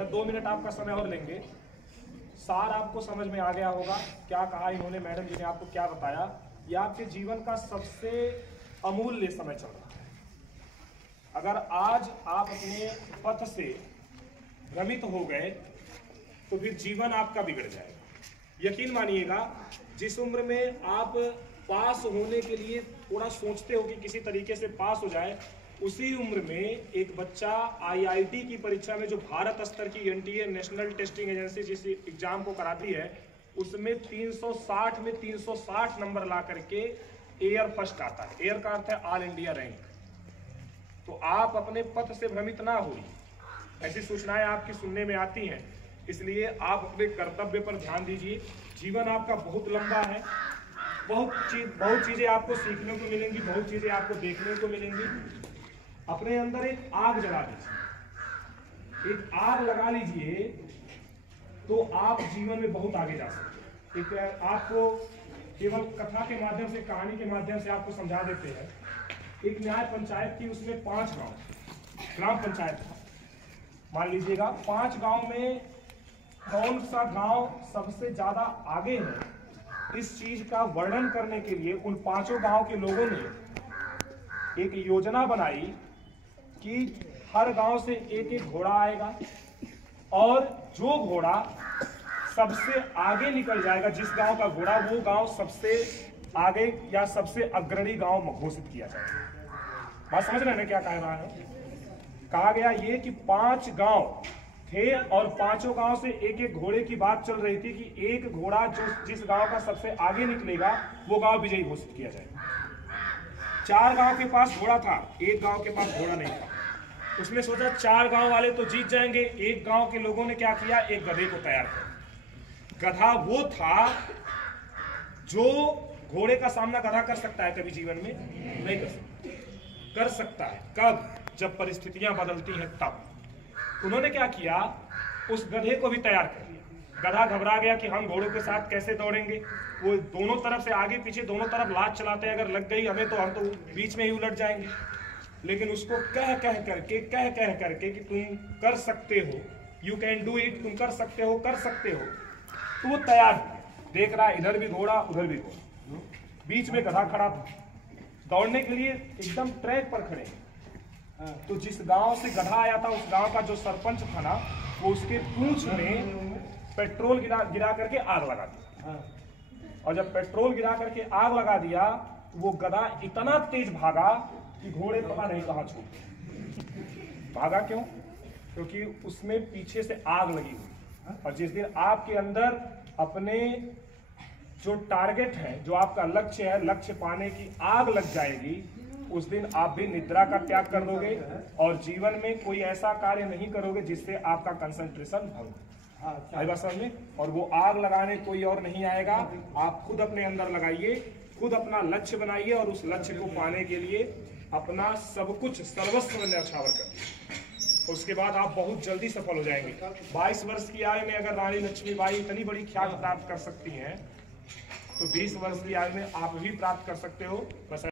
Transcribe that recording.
बेटा 2 मिनट आपका समय और लेंगे। सार आपको समझ में आ गया होगा क्या कहा इन्होंने, मैडम जी ने आपको क्या बताया। ये आपके जीवन का सबसे अमूल्य समय चल रहा है। अगर आज आप अपने पथ से भ्रमित हो गए तो फिर जीवन आपका बिगड़ जाएगा। यकीन मानिएगा, जिस उम्र में आप पास होने के लिए थोड़ा सोचते हो कि किसी तरीके से पास हो जाए, उसी उम्र में एक बच्चा आईआईटी की परीक्षा में, जो भारत स्तर की एनटीए नेशनल टेस्टिंग एजेंसी जिस एग्जाम को कराती है, उसमें 360 में 360 नंबर ला करके एयर फर्स्ट आता है। एयर का अर्थ है ऑल इंडिया रैंक। तो आप अपने पथ से भ्रमित ना होइए, ऐसी सूचनाएं आपकी सुनने में आती हैं, इसलिए आप अपने कर्तव्य पर ध्यान दीजिए। जीवन आपका बहुत लंबा है, बहुत चीजें आपको सीखने को मिलेंगी, बहुत चीजें आपको देखने को मिलेंगी। अपने अंदर एक आग जला दीजिए, एक आग लगा लीजिए तो आप जीवन में बहुत आगे जा सकते हैं। एक आपको केवल कथा के माध्यम से, कहानी के माध्यम से आपको समझा देते हैं। एक न्याय पंचायत की, उसमें 5 गांव ग्राम पंचायत था। मान लीजिएगा 5 गांव में कौन सा गांव सबसे ज्यादा आगे है, इस चीज का वर्णन करने के लिए उन 5 गांव के लोगों ने एक योजना बनाई कि हर गांव से एक एक घोड़ा आएगा और जो घोड़ा सबसे आगे निकल जाएगा, जिस गांव का घोड़ा, वो गांव सबसे आगे या सबसे अग्रणी गांव घोषित किया जाएगा। बात समझ रहे हैं क्या कह रहा है? कहा गया ये कि 5 गांव थे और 5 गांव से एक एक घोड़े की बात चल रही थी कि एक घोड़ा जो जिस गांव का सबसे आगे निकलेगा वो गांव विजयी घोषित किया जाएगा। 4 गांव के पास घोड़ा था, एक गांव के पास घोड़ा नहीं था। उसने सोचा 4 गांव वाले तो जीत जाएंगे। एक गांव के लोगों ने क्या किया, एक गधे को तैयार किया। गधा वो था जो घोड़े का सामना गधा कर सकता है कभी जीवन में? नहीं कर सकता। कर सकता है कब? जब परिस्थितियां बदलती हैं तब। उन्होंने क्या किया, उस गधे को भी तैयार कर लिया। गधा घबरा गया कि हम घोड़ों के साथ कैसे दौड़ेंगे, वो दोनों तरफ से आगे पीछे दोनों तरफ लात चलाते हैं, अगर लग गई हमें तो हम तो बीच में ही उलट जाएंगे। लेकिन उसको कह कह करके कि तुम कर सकते हो, यू कैन डू इट, तुम कर सकते हो, तो वो तैयार देख रहा है, इधर भी घोड़ा उधर भी घोड़ा, बीच में गधा खड़ा था। दौड़ने के लिए एकदम ट्रैक पर खड़े। तो जिस गांव से गधा आया था, उस गांव का जो सरपंच था ना, वो उसके पूंछ में पेट्रोल गिरा करके आग लगा दिया। और जब पेट्रोल गिरा करके आग लगा दिया, वो गधा इतना तेज भागा कि घोड़े पता नहीं कहां छूट भागा। क्यों? क्योंकि उसमें पीछे से आग लगी हुई। और जिस दिन आपके अंदर अपने जो टारगेट है, जो आपका लक्ष्य है, लक्ष्य पाने की आग लग जाएगी, उस दिन आप भी निद्रा का त्याग कर दोगे और जीवन में कोई ऐसा कार्य नहीं करोगे जिससे आपका कंसंट्रेशन भंग हो। आई बात समझ में? और वो आग लगाने कोई और नहीं आएगा, आप खुद अपने अंदर लगाइए, खुद अपना लक्ष्य बनाइए और उस लक्ष्य को पाने के लिए अपना सब कुछ सर्वस्व न्यौछावर करिए। उसके बाद आप बहुत जल्दी सफल हो जाएंगे। 22 वर्ष की आयु में अगर रानी लक्ष्मीबाई इतनी बड़ी ख्याति प्राप्त कर सकती हैं, तो 20 वर्ष की आयु में आप भी प्राप्त कर सकते हो। बस